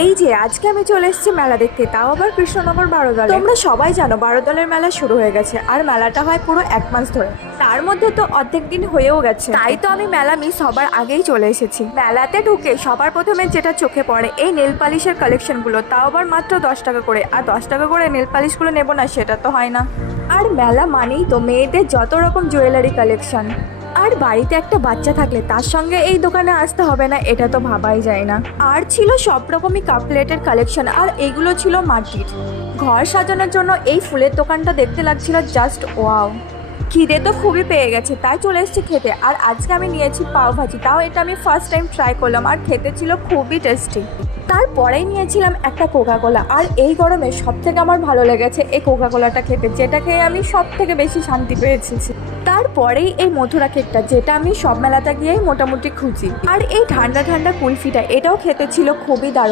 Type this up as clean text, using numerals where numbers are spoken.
এই যে আজকে আমি চলে এসেছি মেলা দেখতে, তাও আবার কৃষ্ণনগর বারোদলে। তোমরা সবাই জানো বারোদলের মেলা শুরু হয়ে গেছে, আর মেলাটা হয় পুরো 1 মাস ধরে। তার মধ্যে তো অর্ধেক দিন হয়েও গেছে, তাই তো আমি মেলা মিস হবার আগেই চলে এসেছি। মেলাতে ঢুকে সবার প্রথমে যেটা চোখে পড়ে এই নেল পালিশের কালেকশনগুলো, তাও আবার মাত্র 10 টাকা করে। আর 10 টাকা করে নেল পালিশগুলো নেবো না সেটা তো হয় না। আর মেলা মানেই তো মেয়েদের যত রকম জুয়েলারি কালেকশন। আর বাড়িতে একটা বাচ্চা থাকলে তার সঙ্গে এই দোকানে আসতে হবে না, এটা তো ভাবাই যায় না। আর ছিল সব রকমই কাপ প্লেটের কালেকশন, আর এগুলো ছিল মাটির। ঘর সাজানোর জন্য এই ফুলের দোকানটা দেখতে লাগছিল জাস্ট ওয়াও। খিদে তো খুবই পেয়ে গেছে, তাই চলে এসেছি খেতে। আর আজকে আমি নিয়েছি পাও ভাজি, তাও এটা আমি ফার্স্ট টাইম ট্রাই করলাম, আর খেতে ছিল খুবই টেস্টি। তারপরেই নিয়েছিলাম একটা কোকাকোলা, আর এই গরমে সব থেকে আমার ভালো লেগেছে এই কোকাকোলাটা খেতে, যেটা খেয়ে আমি সব থেকে বেশি শান্তি পেয়েছি। তারপরেই এই মথুরা কেকটা, যেটা আমি সব মেলাতে গিয়েই মোটামুটি খুঁজি। আর এই ঠান্ডা ঠান্ডা কুলফিটা, এটাও খেতে ছিল খুবই দারুণ।